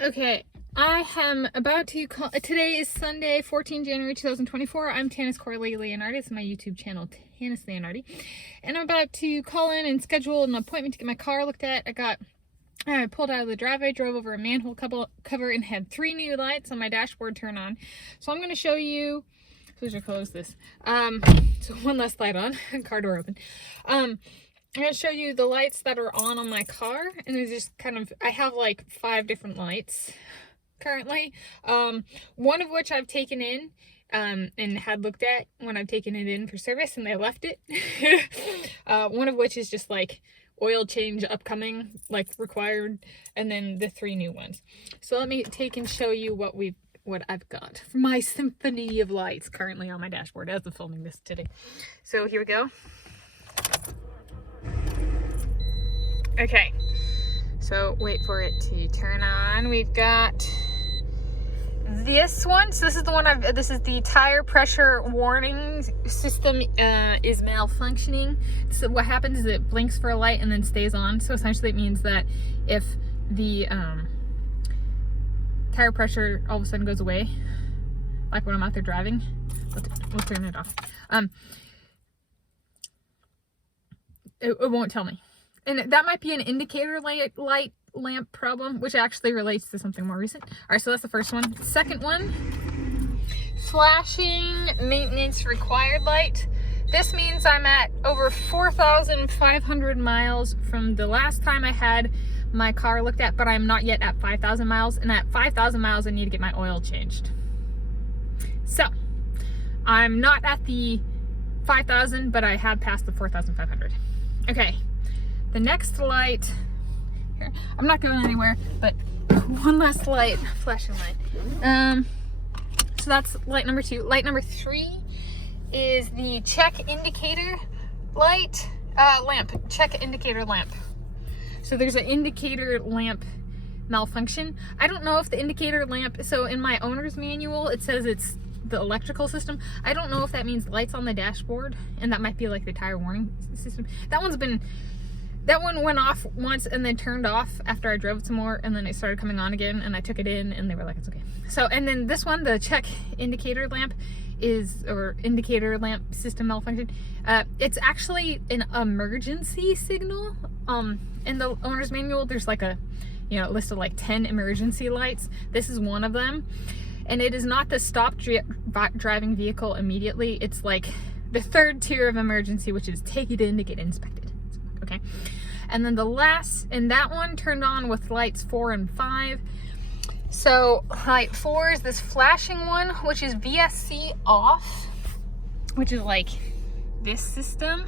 Okay, I am about to call. Today is Sunday, 14 January 2024. I'm Tanis Leonhardi. It's my YouTube channel, Tanis Leonhardi. And I'm about to call in and schedule an appointment to get my car looked at. I pulled out of the driveway, drove over a manhole cover, and had 3 new lights on my dashboard turn on. So I'm going to show you. Please close this. So one less light on, car door open. I'm going to show you the lights that are on my car, and there's just I have like 5 different lights currently, one of which I've taken in and had looked at when I've taken it in for service and they left it. One of which is just like oil change upcoming, like required, and then the 3 new ones. So let me take and show you what I've got for my symphony of lights currently on my dashboard as of filming this today. So here we go. Okay, so wait for it to turn on. We've got this one. So this is the one this is the tire pressure warning system is malfunctioning. So what happens is it blinks for a light and then stays on. So essentially it means that if the tire pressure all of a sudden goes away, like when I'm out there driving, we'll turn it off. It won't tell me. And that might be an indicator light lamp problem, which actually relates to something more recent. All right, so that's the first one. Second one, flashing maintenance required light. This means I'm at over 4,500 miles from the last time I had my car looked at, but I'm not yet at 5,000 miles. And at 5,000 miles, I need to get my oil changed. So I'm not at the 5,000, but I have passed the 4,500. Okay. The next light, here, I'm not going anywhere, but one last light, flashing light. So that's light number 2. Light number 3 is the check indicator light, lamp, check indicator lamp. So there's an indicator lamp malfunction. I don't know if the indicator lamp, so in my owner's manual, it says it's the electrical system. I don't know if that means lights on the dashboard, and that might be like the tire warning system. That one went off once and then turned off after I drove some more, and then it started coming on again, and I took it in and they were like, it's okay. So, and then this one, the check indicator lamp or indicator lamp system malfunction. It's actually an emergency signal. In the owner's manual, there's like a, list of like 10 emergency lights. This is one of them. And it is not the stop driving vehicle immediately. It's like the 3rd tier of emergency, which is take it in to get inspected. Okay, and then the last, and that one turned on with lights 4 and 5. So light 4 is this flashing one, which is VSC off, which is like this system.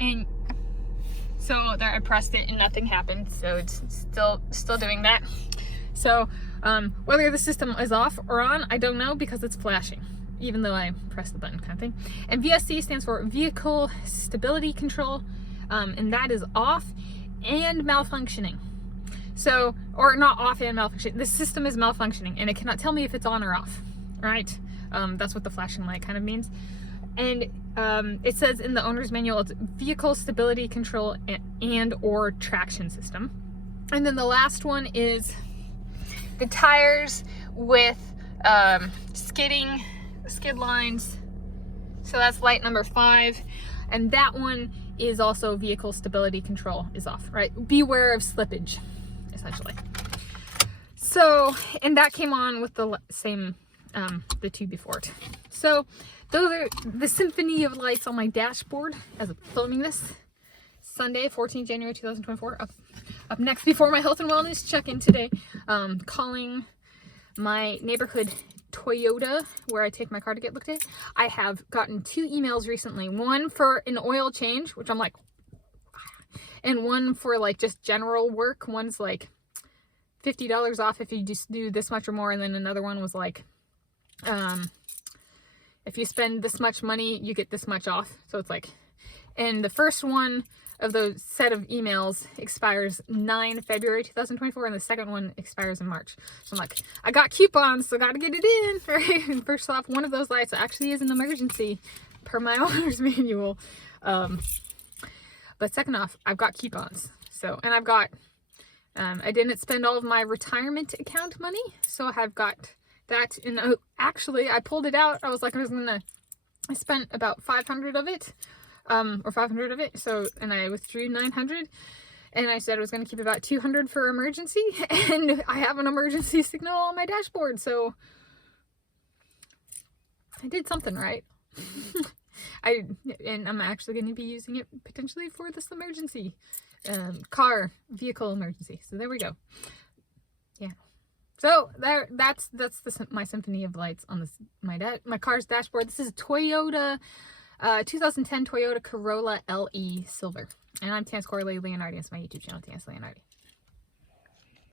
And so there, I pressed it and nothing happened. So it's still doing that. So whether the system is off or on, I don't know, because it's flashing, even though I pressed the button, kind of thing. And VSC stands for Vehicle Stability Control, and that is off and malfunctioning. So, or not off and malfunctioning. The system is malfunctioning, and it cannot tell me if it's on or off, right? That's what the flashing light kind of means. And it says in the owner's manual, it's Vehicle Stability Control and or traction system. And then the last one is the tires with skid lines. So that's light number 5, and that one is also vehicle stability control is off, right? Beware of slippage, essentially. So, and that came on with the same the 2 before it. So those are the symphony of lights on my dashboard as of filming this Sunday, 14 January 2024. Up next, before my health and wellness check-in today, calling my neighborhood Toyota, where I take my car to get looked at. I have gotten 2 emails recently. One for an oil change, which I'm like, and one for like just general work. One's like $50 off if you just do this much or more, and then another one was like, if you spend this much money, you get this much off. So it's like, and the first one of those set of emails expires 9 February 2024, and the second one expires in March. So I'm like, I got coupons, so I gotta get it in, right? And first off, one of those lights actually is an emergency per my owner's manual. But second off, I've got coupons. So, and I've got I didn't spend all of my retirement account money, so I have got that. And actually, I pulled it out. I was like, I spent about 500 of it, or 500 of it. So, and I withdrew 900. And I said I was going to keep about 200 for emergency. And I have an emergency signal on my dashboard. So I did something right. And I'm actually going to be using it potentially for this emergency. Vehicle emergency. So there we go. Yeah. So that's my symphony of lights on this my car's dashboard. This is a Toyota 2010 Toyota Corolla LE Silver. And I'm Tanis Leonhardi. It's my YouTube channel, Tanis Leonhardi.